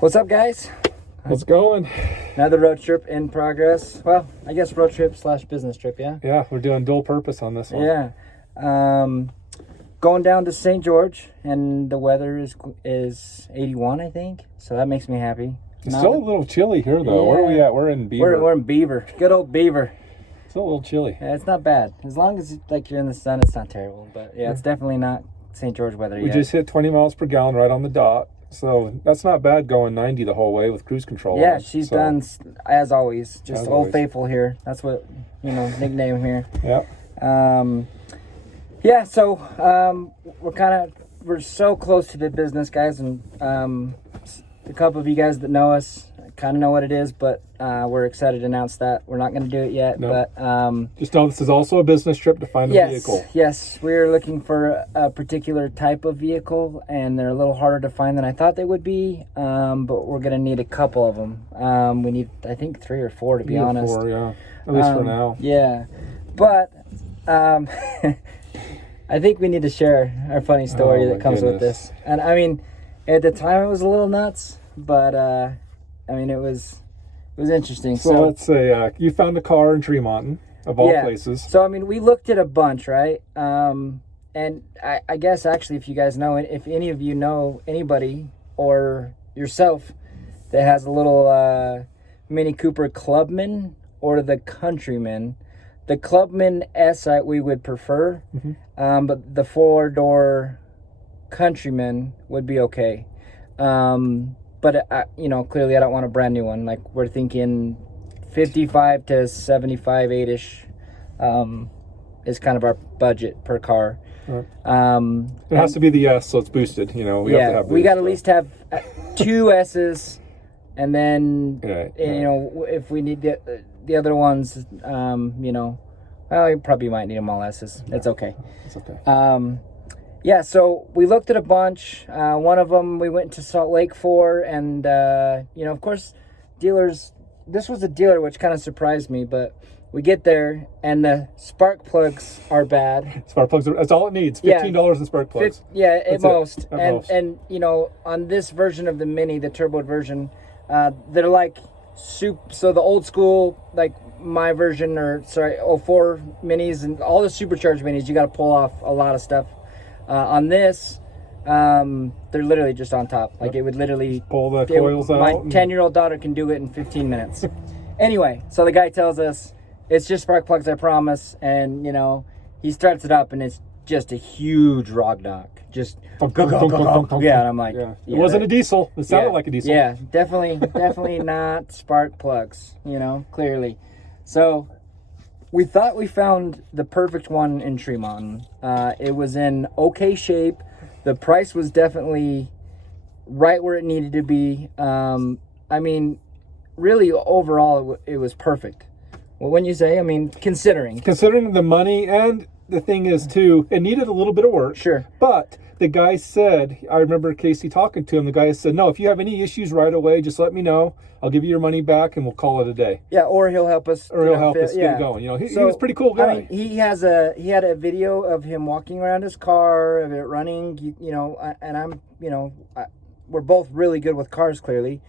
What's up, guys? How's it going? Another road trip in progress. Well, I guess road trip / business trip, yeah? Yeah, we're doing dual purpose on this one. Yeah. Going down to St. George, and the weather is 81, I think. So that makes me happy. It's still a little chilly here, though. Yeah. Where are we at? We're in Beaver. We're in Beaver. Good old Beaver. It's a little chilly. Yeah, it's not bad. As long as you're in the sun, it's not terrible. But yeah, it's definitely not St. George weather yet. We just hit 20 miles per gallon right on the dot. So that's not bad going 90 the whole way with cruise control. Yeah, she's done as always. Just as Old always. Faithful here. That's what, nickname here. Yeah. Yeah, so we're so close to the business, guys, and a couple of you guys that know us kind of know what it is, but we're excited to announce that we're not going to do it yet. No. But just know this is also a business trip to find a vehicle. Yes, we're looking for a particular type of vehicle, and they're a little harder to find than I thought they would be. But we're going to need a couple of them. We need, I think, 3 or 4 to be honest. 4, yeah. At least for now. Yeah, but I think we need to share our funny story that comes with this. And I mean, at the time it was a little nuts, but I mean, it was interesting. So let's say you found a car in Tremont, of all places. So I mean, we looked at a bunch, right? And I guess actually, if you guys know, if any of you know anybody or yourself that has a little Mini Cooper Clubman or the Countryman. The Clubman S we would prefer, but the 4-door Countryman would be okay. But clearly I don't want a brand new one. Like, we're thinking 55 to 75, 8-ish is kind of our budget per car. Right. It has to be the S, so it's boosted. We have to have we got to at least have 2 S's, and then if we need the other ones, well, you probably might need them all S's. It's okay. It's okay. Yeah, so we looked at a bunch. One of them we went to Salt Lake for, and, of course, dealers, this was a dealer, which kind of surprised me, but we get there, and the spark plugs are bad. Spark plugs, that's all it needs, $15 in spark plugs. At most. At most. And, on this version of the Mini, the turbo version, they're like soup. So the old school, like my version, 04 Minis and all the supercharged Minis, you got to pull off a lot of stuff. On this, they're literally just on top. Like, it would literally pull the coils out. My 10-year-old daughter can do it in 15 minutes. Anyway, so the guy tells us it's just spark plugs, I promise. And he starts it up, and it's just a huge rog knock. Just yeah, and I'm like, it wasn't a diesel. It sounded like a diesel. Yeah, definitely not spark plugs. Clearly. So we thought we found the perfect one in Tremont. It was in okay shape. The price was definitely right where it needed to be. I mean, really, overall, it was perfect. Well, when you say, I mean, considering the money, and the thing is, too, it needed a little bit of work. Sure. But the guy said, I remember Casey talking to him, the guy said, no, if you have any issues right away, just let me know. I'll give you your money back, and we'll call it a day. Yeah, or he'll help us. Or he'll help us get it going. He was a pretty cool guy. I mean, he had a video of him walking around his car, of it running, and I'm, we're both really good with cars, clearly.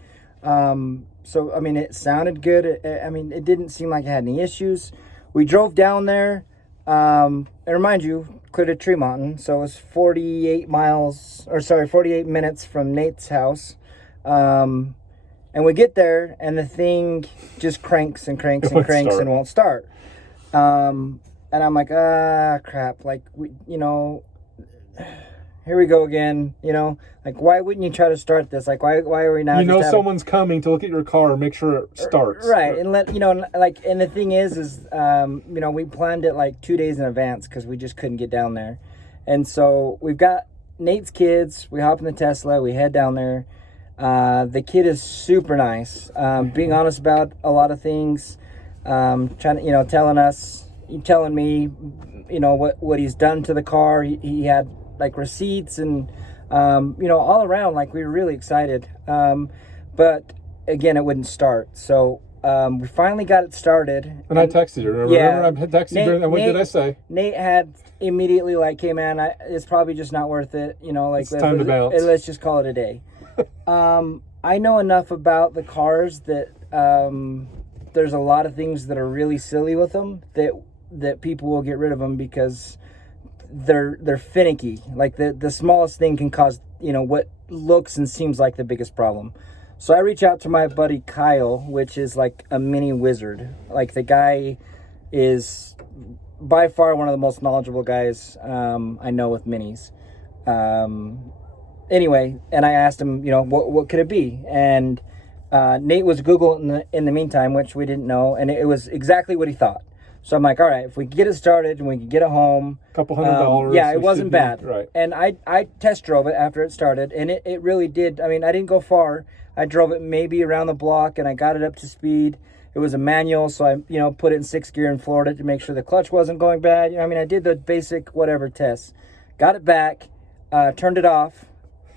So, I mean, it sounded good. It didn't seem like it had any issues. We drove down there. And remind you, clear to Tremont, so it was 48 minutes from Nate's house. And we get there, and the thing just cranks and won't start. And I'm like, crap. Like, here we go again. Like, why wouldn't you try to start this? Like, why are we now? Someone's coming to look at your car and make sure it starts. Right. And and the thing is, we planned it like 2 days in advance because we just couldn't get down there. And so we've got Nate's kids. We hop in the Tesla. We head down there. The kid is super nice. Being honest about a lot of things. Telling me, what he's done to the car. He had like receipts and, all around, like, we were really excited. But again, it wouldn't start. So we finally got it started. And I texted you. Remember I texted you, and what did I say? Nate had immediately like, hey man, it's probably just not worth it. It's time to bounce. Let's just call it a day. I know enough about the cars that there's a lot of things that are really silly with them that people will get rid of them because they're finicky. Like the smallest thing can cause, what looks and seems like the biggest problem. So I reach out to my buddy Kyle, which is like a mini wizard. Like the guy is by far one of the most knowledgeable guys I know with minis. Anyway, and I asked him, what could it be? And Nate was Googling in the meantime, which we didn't know, and it was exactly what he thought. So I'm like, all right, if we can get it started and we can get it home. Couple $100. Yeah, it wasn't bad. Right. And I test drove it after it started, and it really did. I mean, I didn't go far. I drove it maybe around the block, and I got it up to speed. It was a manual, so I, put it in 6th gear and floored it to make sure the clutch wasn't going bad. I did the basic whatever tests. Got it back, turned it off,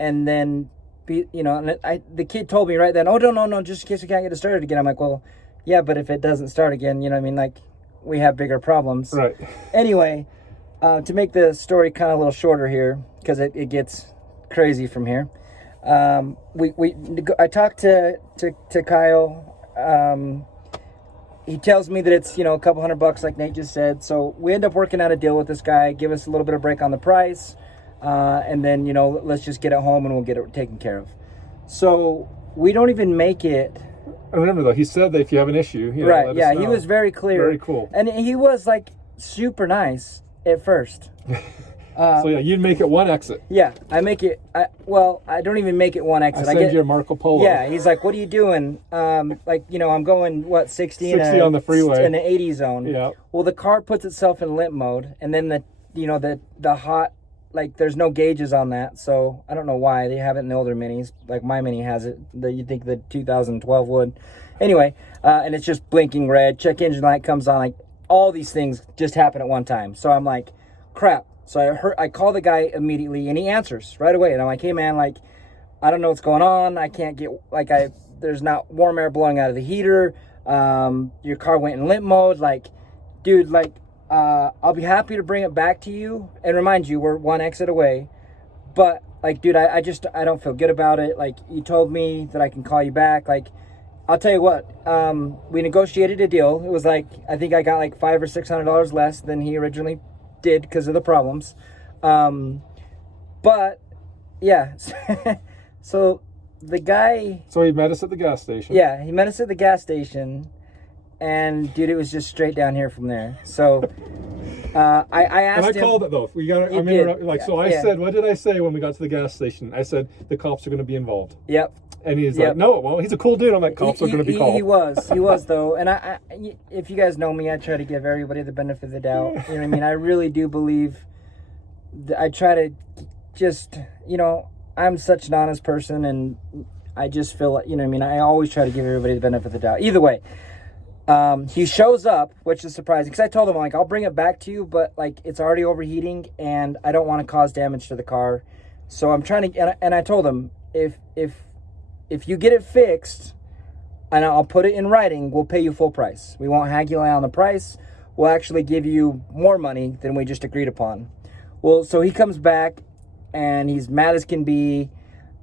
and then, the kid told me right then, oh, no, just in case we can't get it started again. I'm like, well, yeah, but if it doesn't start again, we have bigger problems. Right. Anyway, to make the story kind of a little shorter here, because it gets crazy from here. I talked to Kyle. He tells me that it's, a couple $100 like Nate just said. So we end up working out a deal with this guy, give us a little bit of break on the price. And then, let's just get it home and we'll get it taken care of. So we don't even make it. I remember though, he said that if you have an issue, right? let Yeah, us know. He was very clear. Very cool. And he was like super nice at first. So yeah, you'd make it one exit. Yeah, I make it. I don't even make it one exit. I send you a Marco Polo. Yeah, he's like, "What are you doing?" I'm going 60 on the freeway in the 80 zone. Yeah. Well, the car puts itself in limp mode, and then the hot, like there's no gauges on that, so I don't know why they have it in the older minis. Like my mini has it. You'd think the 2012 would. Anyway, and it's just blinking red. Check engine light comes on. Like all these things just happen at one time. So I'm like, crap. So I call the guy immediately, and he answers right away. And I'm like, hey man, like I don't know what's going on. I can't get there's not warm air blowing out of the heater. Your car went in limp mode. Like, dude, I'll be happy to bring it back to you and remind you we're one exit away. But like, dude, I don't feel good about it. Like you told me that I can call you back. Like, I'll tell you what, we negotiated a deal. It was like, I think I got like $500 or $600 less than he originally did because of the problems. But yeah, so the guy. So he met us at the gas station. Yeah, he met us at the gas station. And dude, it was just straight down here from there. So I asked him. And I called it though. We got. I said, what did I say when we got to the gas station? I said the cops are going to be involved. Yep. And he's like, no, well, he's a cool dude. I'm like, cops are going to be called. He was though. And I, if you guys know me, I try to give everybody the benefit of the doubt. You know what I mean? I really do believe. I try to just, I'm such an honest person, and I just feel like, I always try to give everybody the benefit of the doubt. Either way. He shows up, which is surprising because I told him I'll bring it back to you, but it's already overheating and I don't want to cause damage to the car. So I'm trying to, and I told him if you get it fixed and I'll put it in writing, we'll pay you full price. We won't haggle on the price. We'll actually give you more money than we just agreed upon. Well, so he comes back and he's mad as can be.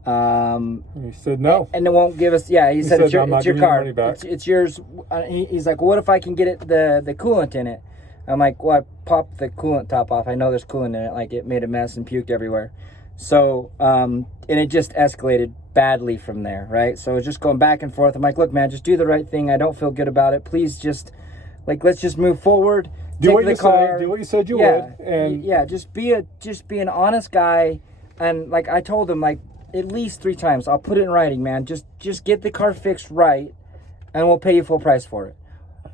He said no, and they won't give us. Yeah, he said it's your car. It's yours. He's like, well, what if I can get it the coolant in it? I'm like, well, I popped the coolant top off. I know there's coolant in it. Like it made a mess and puked everywhere. So and it just escalated badly from there, right? So it's just going back and forth. I'm like, look, man, just do the right thing. I don't feel good about it. Please, just let's just move forward. Do what you said you would, and just be an honest guy. And I told him at least 3 times, I'll put it in writing, man. Just get the car fixed right, and we'll pay you full price for it.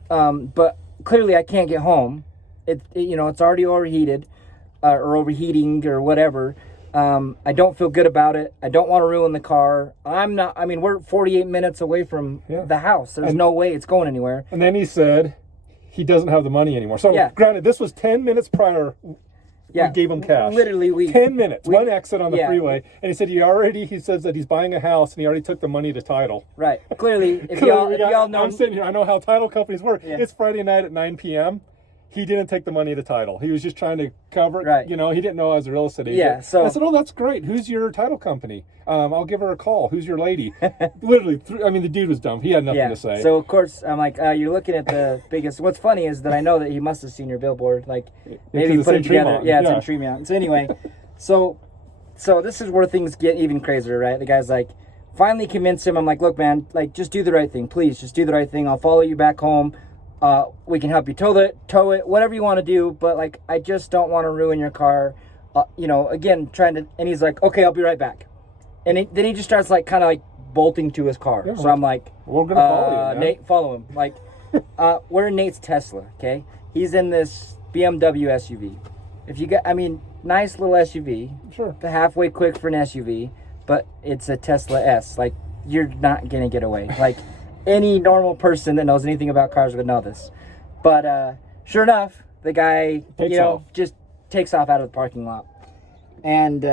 But clearly, I can't get home. It's already overheated, or overheating, or whatever. I don't feel good about it. I don't want to ruin the car. We're 48 minutes away from the house. There's no way it's going anywhere. And then he said he doesn't have the money anymore. So granted, this was 10 minutes prior. Yeah, we gave him cash. Literally, 10 minutes, one exit on the freeway, and he said he says that he's buying a house and he already took the money to title. Right. Clearly, if y'all know, I'm sitting here. I know how title companies work. Yeah. It's Friday night at 9 p.m. he didn't take the money of the title. He was just trying to cover it. Right. You know, he didn't know I was a real estate agent. Yeah, so I said, oh, that's great. Who's your title company? I'll give her a call. Who's your lady? Literally, I mean, the dude was dumb. He had nothing to say. So, of course, I'm like, you're looking at the biggest. What's funny is that I know that he must have seen your billboard. Like, maybe he put it together. Yeah, it's in Tremont. So, anyway, so this is where things get even crazier, right? The guy's like, finally convince him. I'm like, look, man, like, just do the right thing. Please, just do the right thing. I'll follow you back home. We can help you tow it, whatever you want to do. But, like, I just don't want to ruin your car. You know, again, and he's like, okay, I'll be right back. And then he just starts, like, kind of, like, bolting to his car. Yeah, so I'm like, we're going to follow you, man. Nate, follow him. Like, we're in Nate's Tesla, okay? He's in this BMW SUV. If you got, I mean, nice little SUV. Sure. Halfway quick for an SUV, but it's a Tesla S. Like, you're not going to get away. Like, any normal person that knows anything about cars would know this. But sure enough, the guy, just takes off out of the parking lot. And,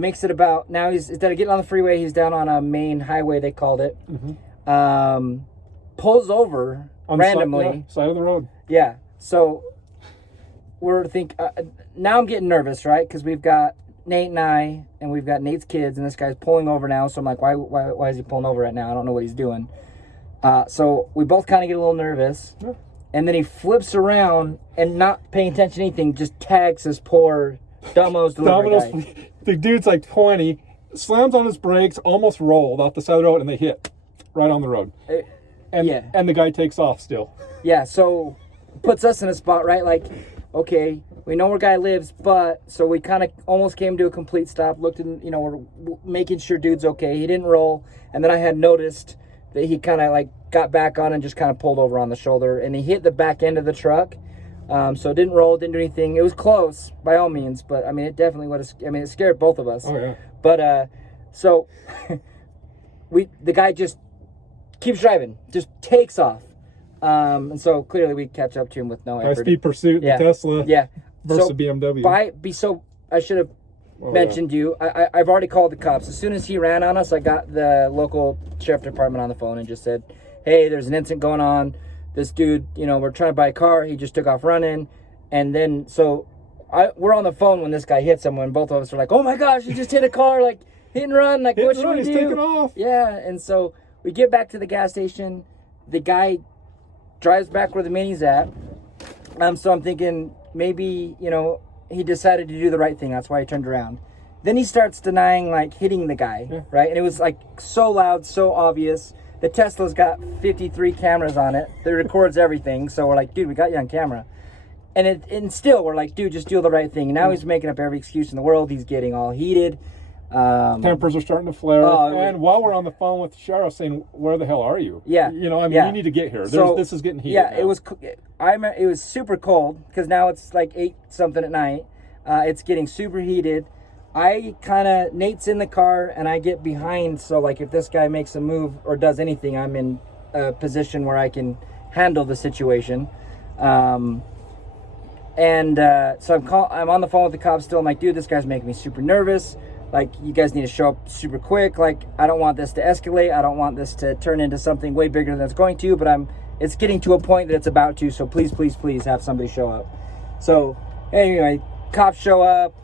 makes it about, now he's, instead of getting on the freeway, he's down on a main highway, they called it. Mm-hmm. Pulls over on randomly. Side of the road. Yeah. So we're now I'm getting nervous, right? Because we've got Nate and we've got Nate's kids, and this guy's pulling over now. So I'm like, why is he pulling over right now? I don't know what he's doing. So we both kind of get a little nervous. Yeah. And then he flips around and, not paying attention to anything, just tags this poor Domino's delivery guy. The dude's like 20, slams on his brakes, almost rolled off the side of the road, and they hit right on the road. And the guy takes off still. Yeah, so puts us in a spot, right? Like, okay, we know where guy lives, but so we kind of almost came to a complete stop, looked in, we're making sure dude's okay. He didn't roll, and then I had noticed that he kind of like got back on and just kind of pulled over on the shoulder, and he hit the back end of the truck. So it didn't roll, didn't do anything. It was close, by all means, but, I mean, it definitely would have, it scared both of us. Oh, yeah. But, so, the guy just keeps driving, just takes off. And so, clearly, we catch up to him with no effort. High-speed pursuit in Tesla versus so, BMW. I should have mentioned you. I've already called the cops. As soon as he ran on us, I got the local sheriff department on the phone and just said, hey, there's an incident going on. This dude, we're trying to buy a car. He just took off running. And then, so we're on the phone when this guy hit someone. Both of us are like, oh my gosh, he just hit a car. Like, hit and run. Like, what should we do? He's taking off. Yeah. And so we get back to the gas station. The guy drives back where the Mini's at. So I'm thinking maybe, he decided to do the right thing. That's why he turned around. Then he starts denying, like, hitting the guy, right? And it was, like, so loud, so obvious. The Tesla's got 53 cameras on it. That records everything. So we're like, dude, we got you on camera. And still, we're like, dude, just do the right thing. And now he's making up every excuse in the world. He's getting all heated. Tempers are starting to flare. And while we're on the phone with the sheriff saying, where the hell are you? Yeah. You need to get here. This is getting heated. Yeah, now. It was super cold because now it's like 8-something at night. It's getting super heated. Nate's in the car and I get behind. So, like, if this guy makes a move or does anything, I'm in a position where I can handle the situation. So I'm on the phone with the cops still. I'm like, dude, this guy's making me super nervous. Like, you guys need to show up super quick. Like, I don't want this to escalate. I don't want this to turn into something way bigger than it's going to, but it's getting to a point that it's about to. So please, please, please have somebody show up. So anyway, cops show up.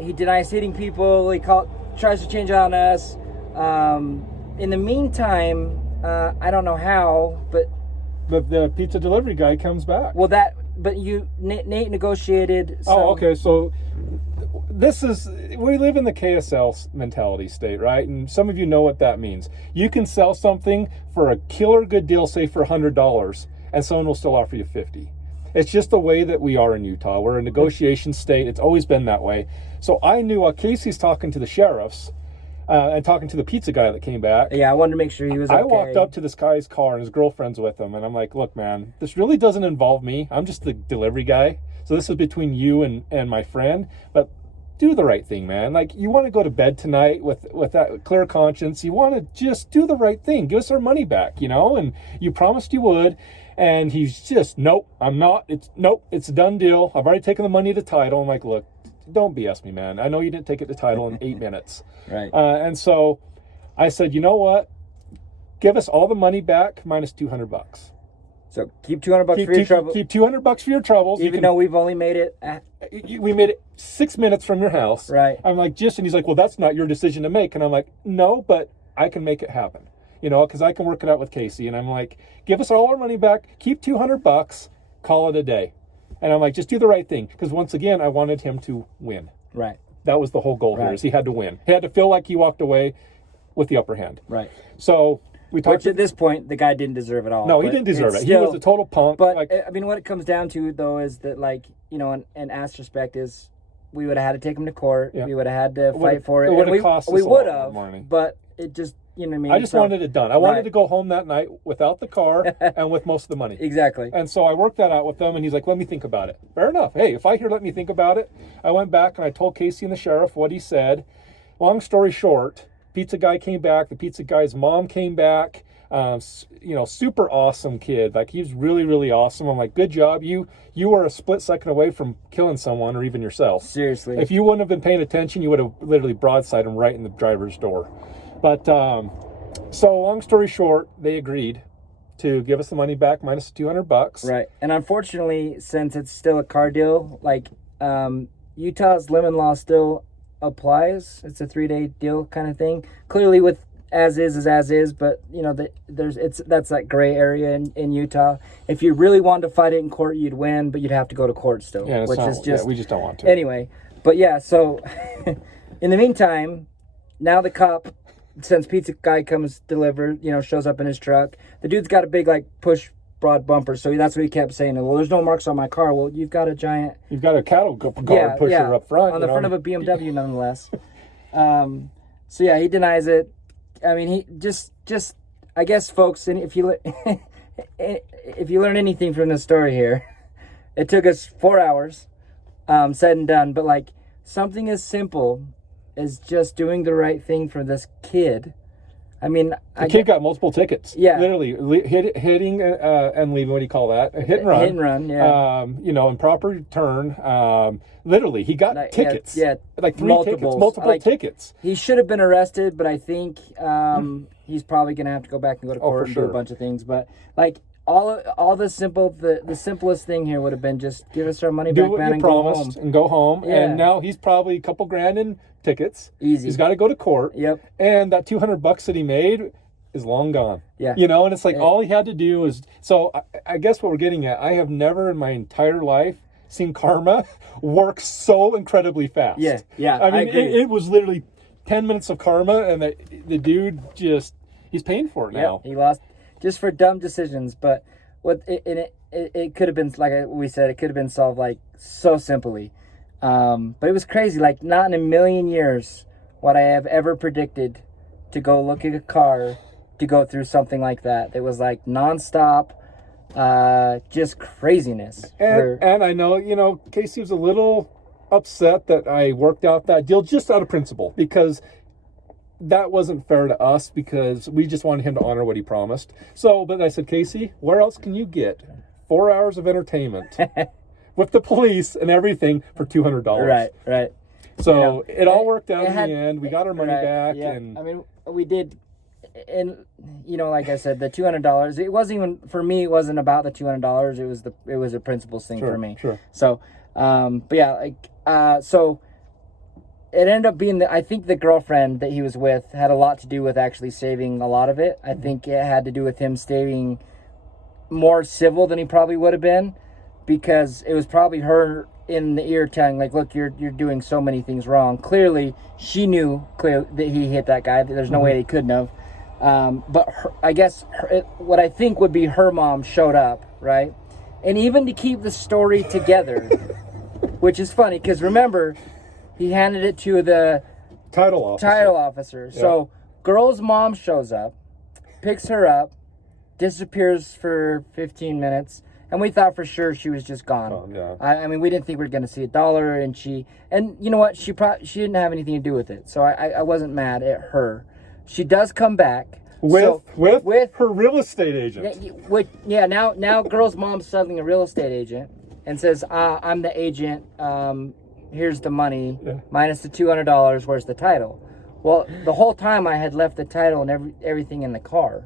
He denies hitting people. He tries to change it on us. In the meantime, I don't know how, but the pizza delivery guy comes back. Well, Nate negotiated. Okay. So we live in the KSL mentality state, right? And some of you know what that means. You can sell something for a killer good deal, say for $100, and someone will still offer you $50. It's just the way that we are in Utah. We're a negotiation state. It's always been that way. So I knew while Casey's talking to the sheriffs and talking to the pizza guy that came back. Yeah, I wanted to make sure he was okay. I walked up to this guy's car and his girlfriend's with him. And I'm like, look, man, this really doesn't involve me. I'm just the delivery guy. So this is between you and my friend. But do the right thing, man. Like, you want to go to bed tonight with that clear conscience. You want to just do the right thing. Give us our money back, And you promised you would. And he's just, nope, I'm not. It's a done deal. I've already taken the money to title. I'm like, look, don't BS me, man. I know you didn't take it to title in 8 minutes. Right. And so I said, you know what? Give us all the money back minus $200. So keep $200 for your trouble. Keep $200 for your troubles. Even though we've only made it. We made it 6 minutes from your house. Right. I'm like, and he's like, well, that's not your decision to make. And I'm like, no, but I can make it happen. Because I can work it out with Casey. And I'm like, give us all our money back. Keep $200. Call it a day. And I'm like, just do the right thing. Because once again, I wanted him to win. Right. That was the whole goal here, is he had to win. He had to feel like he walked away with the upper hand. Right. So we talked. Which at this point, the guy didn't deserve it all. No, he didn't deserve it. He was a total punk. But what it comes down to though is that, in Ash's respect, is we would have had to take him to court. Yeah. We would have had to fight for it. It would have cost us we a lot would have, more money. but it just, you know what I mean. I just wanted it done. I wanted to go home that night without the car and with most of the money. Exactly. And so I worked that out with them, and he's like, let me think about it. Fair enough. Hey, if I hear let me think about it, I went back and I told Casey and the sheriff what he said. Long story short, pizza guy came back. The pizza guy's mom came back. Super awesome kid. Like, he's really, really awesome. I'm like, good job. You were a split second away from killing someone or even yourself. Seriously. If you wouldn't have been paying attention, you would have literally broadsided him right in the driver's door. But, so long story short, they agreed to give us the money back minus $200. Right. And unfortunately, since it's still a car deal, Utah's lemon law still applies. It's a 3-day deal kind of thing. Clearly with as is, but that's that gray area in Utah. If you really wanted to fight it in court, you'd win, but you'd have to go to court still. Yeah, we just don't want to. Anyway, but yeah, so in the meantime, now the cop, since pizza guy comes delivered, shows up in his truck. The dude's got a big push broad bumper, so that's what he kept saying. Well, there's no marks on my car. Well, you've got a cattle guard pusher up front on the front of a BMW, nonetheless. So yeah, he denies it. I mean, he just I guess, folks, and if you learn anything from this story here, it took us 4 hours, said and done. But something as simple as just doing the right thing for this kid. I mean, the kid got multiple tickets. Yeah, literally hitting and leaving. What do you call that? A hit and run. Hit and run. Yeah. Improper turn. Literally, he got tickets. Yeah, like 3 tickets, multiple tickets. He should have been arrested, but I think he's probably gonna have to go back and go to court and do a bunch of things. But all the simplest thing here would have been just give us our money back, man, and go home. And go home. Yeah. And now he's probably a couple grand in tickets. Easy. He's got to go to court. Yep. And that $200 that he made is long gone. Yeah. And it's all he had to do is. So I guess what we're getting at, I have never in my entire life seen karma work so incredibly fast. Yeah. Yeah. I mean, it was literally 10 minutes of karma, and the dude he's paying for it now. He lost just for dumb decisions, but it could have been, like we said, it could have been solved so simply. But it was crazy. Not in a million years would I have ever predicted to go look at a car to go through something like that. It was nonstop, just craziness. And I know, Casey was a little upset that I worked out that deal just out of principle, because that wasn't fair to us, because we just wanted him to honor what he promised. So, but I said, Casey, where else can you get 4 hours of entertainment with the police and everything for $200? Right. So it all worked out in the end. We got our money back. Yeah. And I mean, we did. And like I said, the $200. It wasn't even for me. It wasn't about the $200. It was a principles thing for me. Sure. So, but yeah, so it ended up being I think the girlfriend that he was with had a lot to do with actually saving a lot of it. I think it had to do with him staying more civil than he probably would have been, because it was probably her in the ear telling, look, you're doing so many things wrong. Clearly, she knew that he hit that guy. There's no way he couldn't have. But I guess what I think would be her mom showed up, right? And even to keep the story together, which is funny, because remember, he handed it to the title officer. Yeah. So girl's mom shows up, picks her up, disappears for 15 minutes. And we thought for sure she was just gone. Oh, yeah. I mean, we didn't think we were going to see $1, and you know what? She didn't have anything to do with it. So I wasn't mad at her. She does come back with her real estate agent. Now girl's mom's suddenly a real estate agent and says, "I'm the agent. Here's the money minus the $200. Where's the title?" Well, the whole time I had left the title and everything in the car,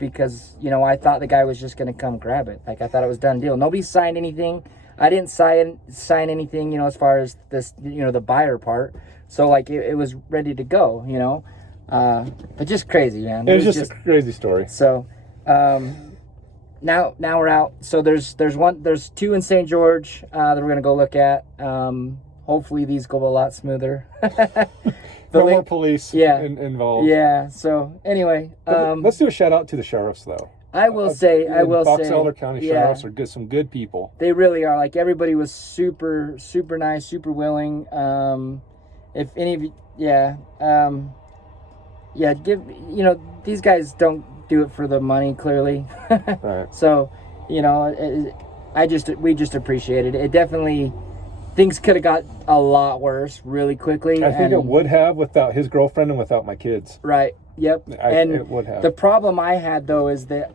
because, you know, I thought the guy was just going to come grab it. Like, I thought it was done deal. Nobody signed anything. I didn't sign anything, you know, as far as this, you know, the buyer part. So, like, it was ready to go, you know. But just crazy, man. It was just a crazy story. So, now we're out. So there's two in St. George that we're gonna go look at. Hopefully these go a lot smoother. No more police involved. Yeah. So anyway, let's do a shout out to the sheriffs, though. I will say, Fox Elder County sheriffs are some good people. They really are. Like, everybody was super, super nice, super willing. If any of you, you know, these guys don't do it for the money, clearly. Right. So, you know, we just appreciate it. It definitely, things could have got a lot worse really quickly. I think it would have without his girlfriend and without my kids. Right. Yep. It would have. The problem I had, though, is that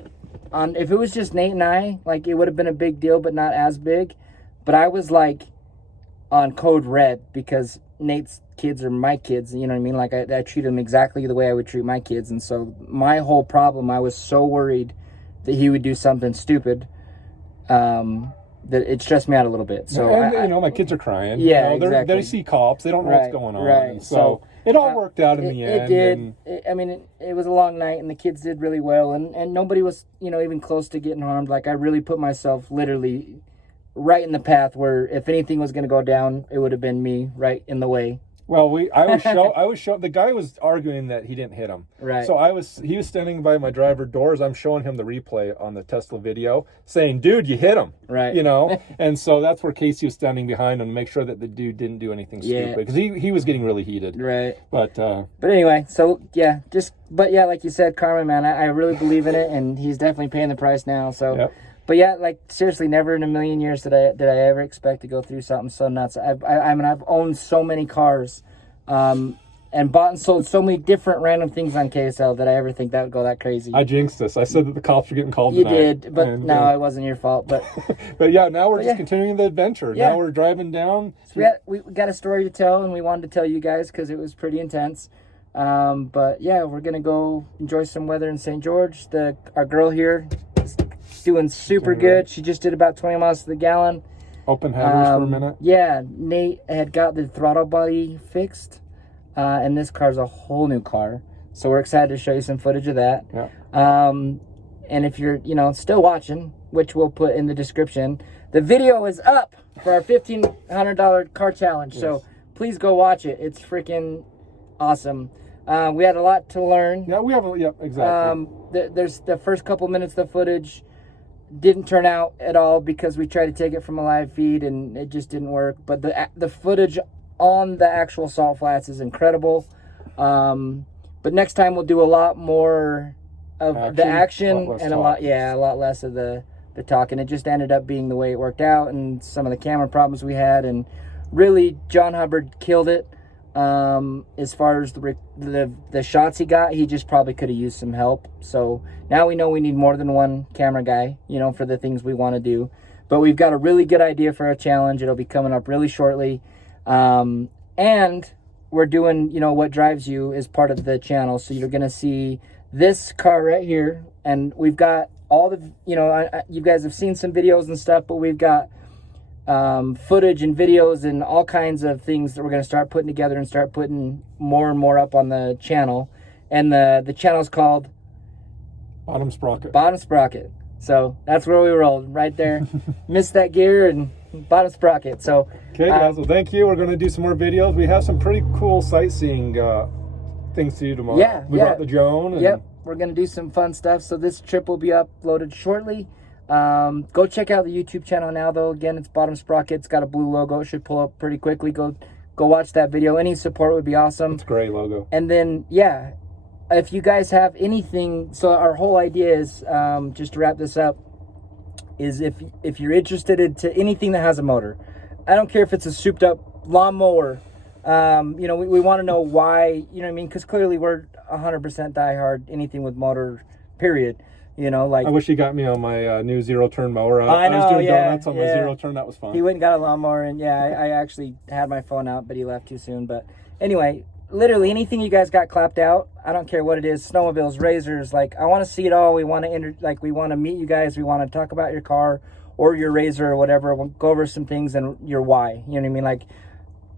if it was just Nate and I, like, it would have been a big deal, but not as big. But I was, like, on code red because Nate's kids are my kids, you know what I mean? Like, I treat them exactly the way I would treat my kids. And so my whole problem, I was so worried that he would do something stupid that it stressed me out a little bit. So you know, my kids are crying. Yeah, you know, exactly. They see cops. They don't know what's going on. Right. So it all worked out in the end. It did. It was a long night, and the kids did really well, and nobody was, you know, even close to getting harmed. Like, I really put myself literally right in the path where if anything was going to go down, it would have been me right in the way. Well, I was show the guy was arguing that he didn't hit him. Right. So he was standing by my driver doors. I'm showing him the replay on the Tesla video, saying, "Dude, you hit him." Right. You know, and so that's where Casey was standing behind him to make sure that the dude didn't do anything stupid, because he was getting really heated. Right. But anyway, so yeah, like you said, Carmen, man, I really believe in it, and he's definitely paying the price now. So. Yep. But yeah, like, seriously, never in a million years did I ever expect to go through something so nuts. I've owned so many cars, and bought and sold so many different random things on KSL that I ever think that would go that crazy. I jinxed us. I said that the cops were getting called tonight. You did, but no, it wasn't your fault. But but yeah, now we're just continuing the adventure. Yeah. Now we're driving down. So we got a story to tell, and we wanted to tell you guys because it was pretty intense. But yeah, we're gonna go enjoy some weather in St. George. Our girl here is doing super good. She just did about 20 miles to the gallon. Open headers for a minute. Yeah, Nate had got the throttle body fixed, and this car's a whole new car. So we're excited to show you some footage of that. Yeah. And if you're, you know, still watching, which we'll put in the description, the video is up for our $1,500 car challenge. Yes. So please go watch it. It's freaking awesome. We had a lot to learn. Yeah, exactly. There's the first couple minutes of the footage didn't turn out at all because we tried to take it from a live feed and it just didn't work. But the footage on the actual salt flats is incredible. But next time we'll do a lot more of the action and a lot less of the talk. And it just ended up being the way it worked out, and some of the camera problems we had. And really, John Hubbard killed it. As far as the shots he got, he just probably could have used some help. So now we know we need more than one camera guy, you know, for the things we want to do. But we've got a really good idea for a challenge. It'll be coming up really shortly. And we're doing, you know, What Drives You is part of the channel. So you're going to see this car right here. And we've got all the, you know, you guys have seen some videos and stuff, but we've got footage and videos and all kinds of things that we're going to start putting together and start putting more and more up on the channel. And the channel's called Bottom Sprocket. Bottom Sprocket. So that's where we rolled, right there. Missed that gear and Bottom Sprocket. So okay, guys, well, thank you. We're going to do some more videos. We have some pretty cool sightseeing things to do tomorrow. Yeah, we brought the drone. And yep, we're going to do some fun stuff. So this trip will be uploaded shortly. Go check out the YouTube channel now, though. Again, it's Bottom Sprocket. It's got a blue logo. It should pull up pretty quickly. Go watch that video. Any support would be awesome. It's a great logo. And then, yeah, if you guys have anything, so our whole idea is, just to wrap this up, is if you're interested into anything that has a motor, I don't care if it's a souped up lawnmower. You know, we want to know why, you know what I mean? Because clearly we're 100% diehard anything with motor, period. You know, like, I wish he got me on my new zero-turn mower. I know, was doing donuts on my zero-turn. That was fun. He went and got a lawnmower, and I actually had my phone out, but he left too soon. But anyway, literally anything you guys got clapped out, I don't care what it is, snowmobiles, razors, like I want to see it all. We want to we want to meet you guys. We want to talk about your car or your razor or whatever. We'll go over some things and your why. You know what I mean? Like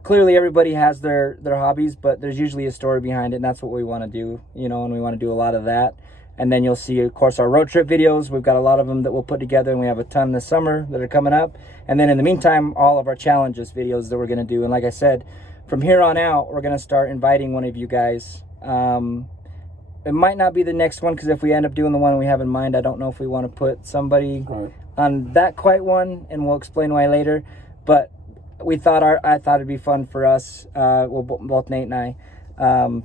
clearly everybody has their hobbies, but there's usually a story behind it, and that's what we want to do, you know, and we want to do a lot of that. And then you'll see, of course, our road trip videos. We've got a lot of them that we'll put together, and we have a ton this summer that are coming up. And then in the meantime, all of our challenges videos that we're going to do. And like I said, from here on out, we're going to start inviting one of you guys. It might not be the next one, because if we end up doing the one we have in mind, I don't know if we want to put somebody on that quite one, and we'll explain why later. But I thought it'd be fun for us, both Nate and I,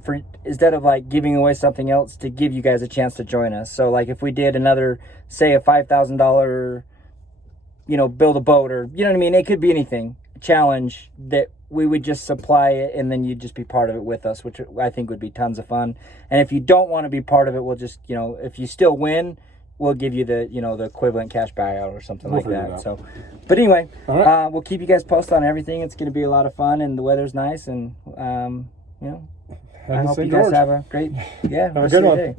for instead of like giving away something else, to give you guys a chance to join us. So like if we did another, say a $5,000, you know, build a boat, or you know what I mean, it could be anything, challenge, that we would just supply it, and then you'd just be part of it with us, which I think would be tons of fun. And if you don't want to be part of it, we'll just, you know, if you still win, we'll give you the, you know, the equivalent cash buyout or something like that. So, but anyway, we'll keep you guys posted on everything. It's going to be a lot of fun, and the weather's nice, and you know, I hope you guys have a great, have a good one. day.